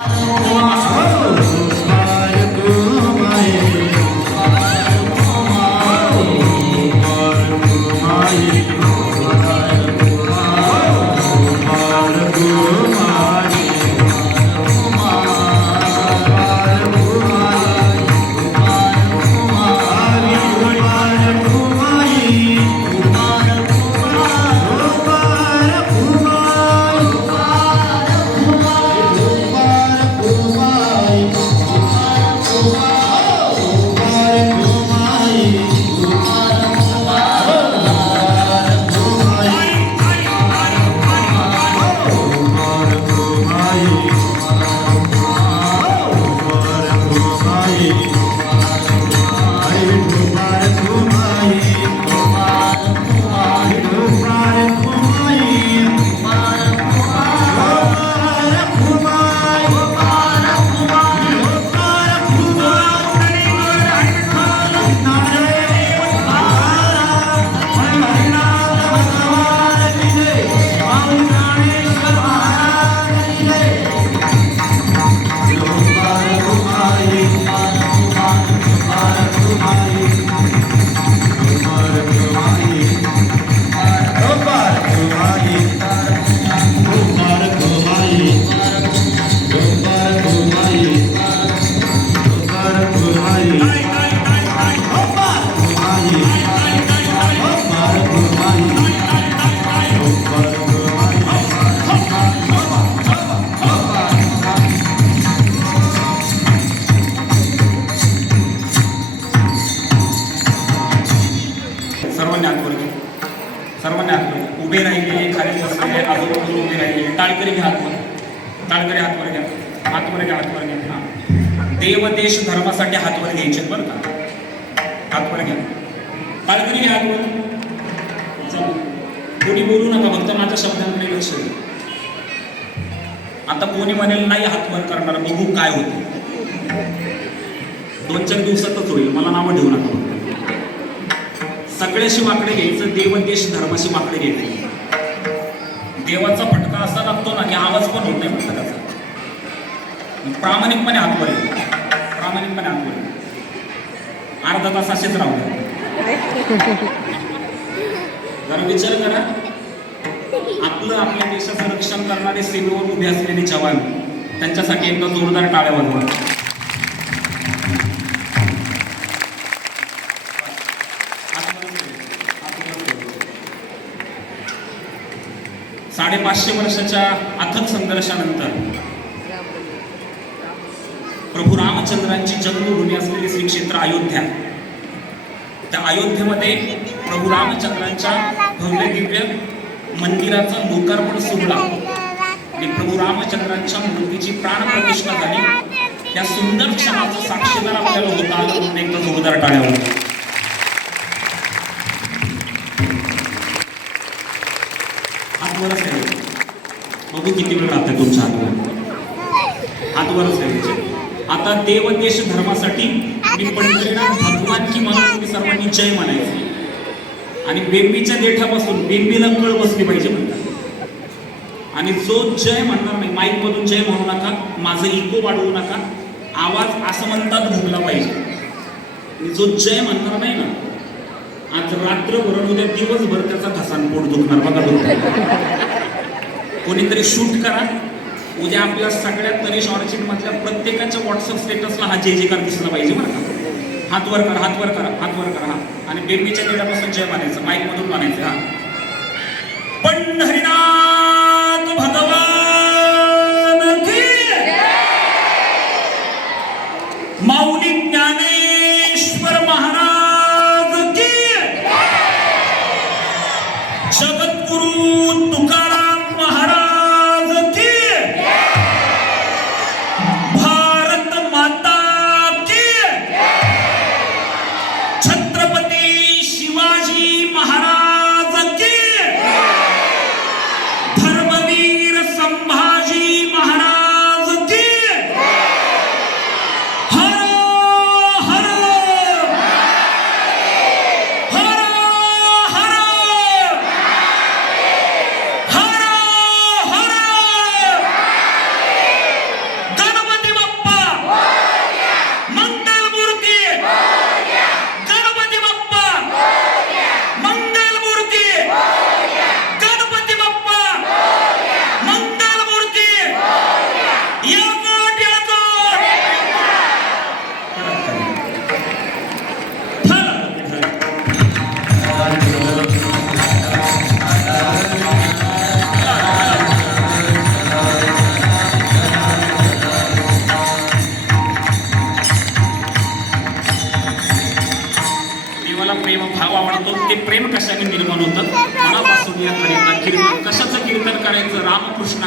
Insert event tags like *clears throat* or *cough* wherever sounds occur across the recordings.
सर्वांनी टाळकरी हातवर घ्या. हातवर घ्या हातवर घ्या. हा. देव देश धर्मासाठी हातवर घ्यायचे बरं का. हातवर घ्या. टाळकरी घ्या हातवर कोणी बोलू नका फक्त माझ्या शब्दांकडे लक्ष द्या. आता कोणी म्हणेल नाही हातवर करणार बघू काय होतं. दोन चार दिवसातच होईल. मला नावं ठेवू नका. सगळ्याशी माकडे घ्यायचं देव देश धर्माशी माकडे घ्यायचं. देवाचा फटका असा लागतो ना की आवाज पण होत नाही फटकाचा प्रामाणिकपणे हात वर प्रामाणिकपणे हात वर अर्धा तास असेच राहू जरा विचार करा. आपलं आपल्या देशाचं रक्षण करणारे सीमेवर उभे असलेले जवान त्यांच्यासाठी एकदा जोरदार टाळ्या वाजवा. साडेपाचशे वर्षाच्या अथक संघर्षानंतर प्रभू रामचंद्रांची जन्मभूमी असलेली श्री क्षेत्र अयोध्या. त्या अयोध्येमध्ये प्रभू रामचंद्रांच्या भव्य दिव्य मंदिराचा लोकार्पण सोहळा आणि प्रभू रामचंद्रांच्या मूर्तीची प्राणप्रतिष्ठा झाली. त्या सुंदर क्षणाचा साक्षीदार आपल्याला होता आलं म्हणून एकदा जोरदार टाळ्यावर. हातवरच ठेवायचे बघू किती वेळ राहते तुमच्या हातवर हातवरच आहे आता देव देश धर्मासाठी मी पंढरीनाथ भगवान की म्हणून तुम्ही सर्वांनी जय म्हणायचे. आणि बेंबीच्या देठापासून बेंबीला कळ बसली पाहिजे म्हणतात. आणि जो जय म्हणणार नाही माईक मधून जय म्हणू नका माझं इको वाढवू नका आवाज असं म्हणतात भोगला पाहिजे. आणि जो जय म्हणणार नाही ना आज रात्रभर उद्या दिवसभर त्याचा घसान पोट दुखणार बघा दुखणार कोणीतरी शूट करा उद्या आपल्या सगळ्या तनिष ऑर्चिड मधल्या प्रत्येकाच्या व्हॉट्सअप स्टेटसला हा जे जयकार दिसला पाहिजे बरं का. हात वर करा हात वर करा हात वर करा हा. आणि बेबीच्या देण्यापासून जय मानायचं माईक मधून मानायचं हा. पंढरीनाथ भगवान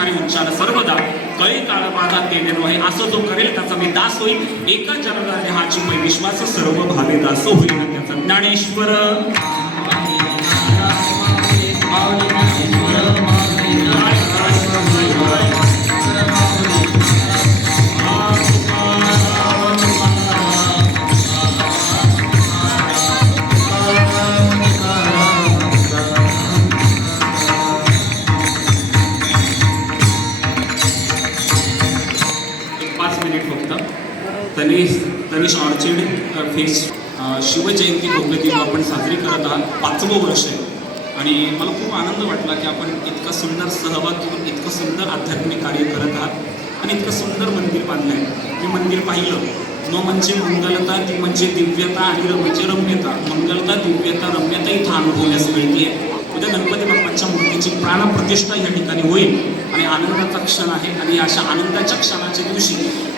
आणि उच्चार सर्वदा कळी काळ माझा तेने आहे. असं जो करेल त्याचा मी दास होईल एका जनाधार देहाची पै विश्वास सर्व भावे दास होईल त्याचा ज्ञानेश्वर आहात विषय वर्ष आहे. आणि मला खूप आनंद वाटला की आपण इतका सुंदर सहभाग घेऊन इतकं सुंदर आध्यात्मिक कार्य करत आहात आणि इतकं सुंदर मंदिर बांधलं आहे मी मंदिर पाहिलं. न म्हणजे मंगलता ती म्हणजे दिव्यता आणि म्हणजे रम्यता. मंगलता दिव्यता रम्यता इथं अनुभवण्यास मिळते उद्या गणपती बाप्पांच्या मूर्तीची प्राणप्रतिष्ठा या ठिकाणी होईल आणि आनंदाचा क्षण आहे आणि अशा आनंदाच्या क्षणाच्या दिवशी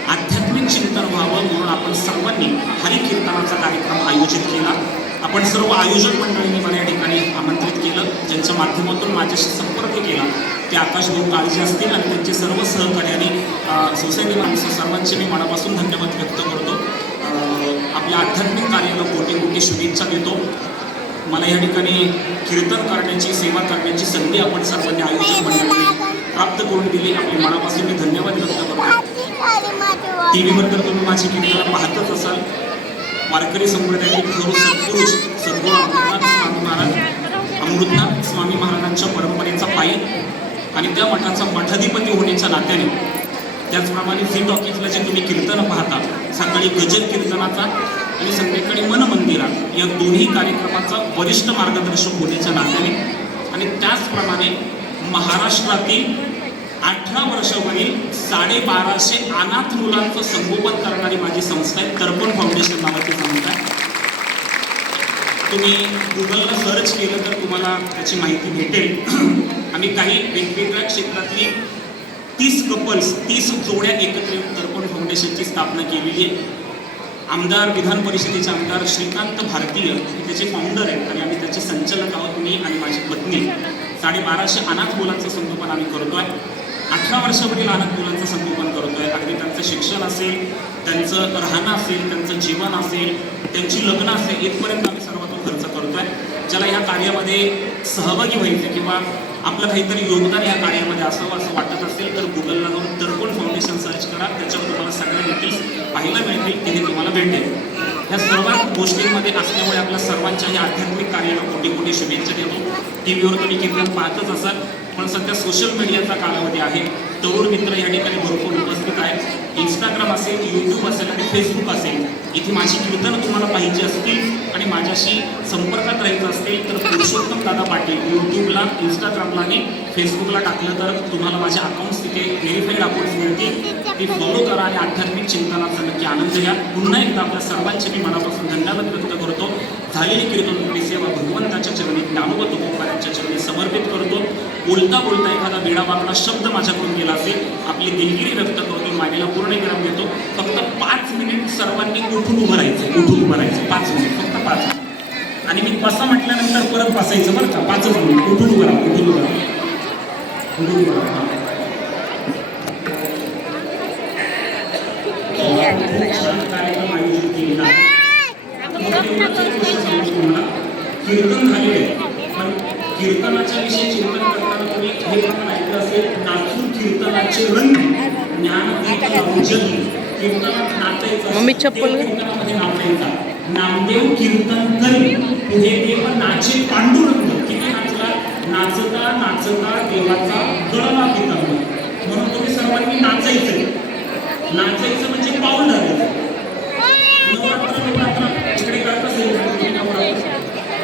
आध्यात्मिक चिंतन व्हावं म्हणून आपण सर्वांनी हरिकीर्तनाचा कार्यक्रम आयोजित केला. आपण सर्व आयोजक मंडळींनी मला या ठिकाणी आमंत्रित केलं ज्यांच्या माध्यमातून माझ्याशी संपर्क केला. ते आकाश भाऊ काळजी असतील आणि त्यांचे सर्व सहकार्याने सोसायटी माणसं सर्वांचे मी मनापासून धन्यवाद व्यक्त करतो. आपल्या आध्यात्मिक कार्याला कोटी कोटी शुभेच्छा देतो. मला या ठिकाणी कीर्तन करण्याची सेवा करण्याची संधी आपण सर्वांनी आयोजक मंडळाने प्राप्त करून दिली. आपल्या मनापासून मी धन्यवाद व्यक्त करतो. टी व्हीवर तर तुम्ही माझी कीर्तनं पाहतच असाल. वारकरी संप्रदायातील थोर सत्पुरुष सद्गुरू अमृतनाथ स्वामी महाराज अमृतनाथ स्वामी महाराजांच्या परंपरेचा पायी आणि त्या मठाचा मठाधिपती होण्याच्या नात्याने त्याचप्रमाणे झी टॉकीजला जे तुम्ही कीर्तन पाहता सकाळी गजल कीर्तनाचा आणि संध्याकाळी मनमंदिरात या दोन्ही कार्यक्रमाचा वरिष्ठ मार्गदर्शक होण्याच्या नात्याने आणि त्याचप्रमाणे महाराष्ट्रातील अठरा वर्षावरील साडेबाराशे अनाथ मुलांचं संगोपन करणारी माझी संस्था आहे तर्पण फाउंडेशन नावाची संस्था आहे. तुम्ही गुगलला सर्च केलं तर तुम्हाला त्याची माहिती भेटेल. *clears throat* आम्ही काही वेगवेगळ्या क्षेत्रातली तीस कपल्स तीस जोड्या एकत्र येऊन तर्पण फाउंडेशनची स्थापना केलेली आहे. आमदार विधान परिषदेचे आमदार श्रीकांत भारतीय हे त्याचे फाउंडर आहेत आणि आम्ही त्याचे संचालक आहोत मी आणि माझी पत्नी. साडेबाराशे अनाथ मुलांचं संगोपन आम्ही करतो आहे अठरा वर्षावरील लहान मुलांचं संगोपन करतो आहे अगदी त्यांचं शिक्षण असेल त्यांचं राहणं असेल त्यांचं जीवन असेल त्यांची लग्न असेल इथपर्यंत आम्ही सर्वातून खर्च करतो आहे ज्याला ह्या कार्यामध्ये सहभागी व्हायचं किंवा आपलं काहीतरी योगदान या कार्यामध्ये असावं असं वाटत असेल तर गुगलला जाऊन दर्पण फाउंडेशन सर्च करा. त्याच्यावर तुम्हाला सगळ्या डिटेल्स पाहायला मिळतील. तिथे तुम्हाला भेटेल. ह्या सर्व गोष्टींमध्ये असल्यामुळे आपल्या सर्वांच्या या आध्यात्मिक कार्याला कोटी कोटी शुभेच्छा देतो. टी व्हीवर तुम्ही कीर्तन पाहतच असाल. पण सध्या सोशल मीडियाचा कालावधी आहे. तरुण मित्र या ठिकाणी भरपूर उपस्थित आहेत. इंस्टाग्राम असेल यूट्यूब असेल आणि फेसबुक असेल. इथे माझी कीर्तनं तुम्हाला पाहिजे असतील आणि माझ्याशी संपर्कात राहायचं असेल तर पुरुषोत्तम दादा पाटील यूट्यूबला इंस्टाग्रामला आणि फेसबुकला टाकलं तर तुम्हाला माझे अकाउंट्स तिथे व्हेरीफाईड अकाउंट्स मिळतील. ते फॉलो करा आणि आध्यात्मिक चिंतनाचा नक्की आनंद घ्या. पुन्हा एकदा आपल्या सर्वांचे मी मनापासून धन्यवाद व्यक्त करतो. झालेली कीर्तन सेवा भगवंताच्या चरणी ज्ञानोबा तुकोबारांच्या चरणी समर्पित करतो बोलता बोलता एखादा वेडा वाकडा शब्द माझ्याकडून गेला असेल आपली दिलगिरी व्यक्त करतो मागेला पूर्ण विराम देतो फक्त पाच मिनिट सर्वांनी उठून उभं राहायचं उठून उभं राहायचं पाच मिनिट फक्त पाच मिनिट आणि मी बसा म्हटल्यानंतर परत बसायचं बरं का पाचच मिनिट उठून उभं राहा उठून उभं राहा उठून उभं राहा हा. कार्यक्रम आयोजित केलेला आहे. कीर्तन झालेले पण कीर्तनाच्या विषयी चिंतन करताना तुम्ही हे पण ऐकलं असेल नाचून कीर्तनाचे रंग ज्ञान कीर्तनात नाचायचं मम्मी चप्पल. कीर्तनामध्ये नाचायचा. नामदेव कीर्तन करी. पुढे देव नाचे पांडुरंग. किती नाचला? नाचता नाचता देवाचा गळला पितांबर म्हणून तुम्ही सर्वांनी नाचायचं. नाचायचं म्हणजे पाऊल धरायचं. नवरात्र नवरात्र इकडे करत असेल.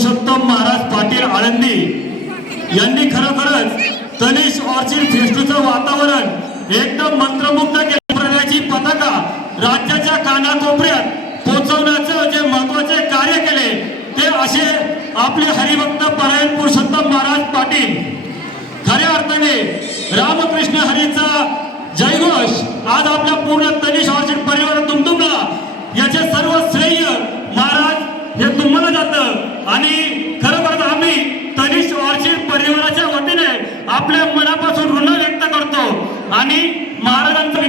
पुरुषोत्तम महाराज पाटील आळंदी यांनी खरोखरच तनिष ऑर्चिड फेस्टूचं वातावरण एकदम मंत्रमुग्ध केल्याची पताका राज्याच्या कानाकोपऱ्यात पोहोचवण्याचं जे महत्त्वाचे कार्य केले ते असे आपले हरिभक्त परायण पुरुषोत्तम महाराज पाटील. खऱ्या अर्थाने रामकृष्ण हरीचा जयघोष आज आपल्या पूर्ण तनिष ऑर्चिड परिवार तुमतुमला याचे सर्व श्रेय महाराज हे तुम्हाला जात. आणि आपल्या मनापासून ऋण व्यक्त करतो. आणि महाराजांचा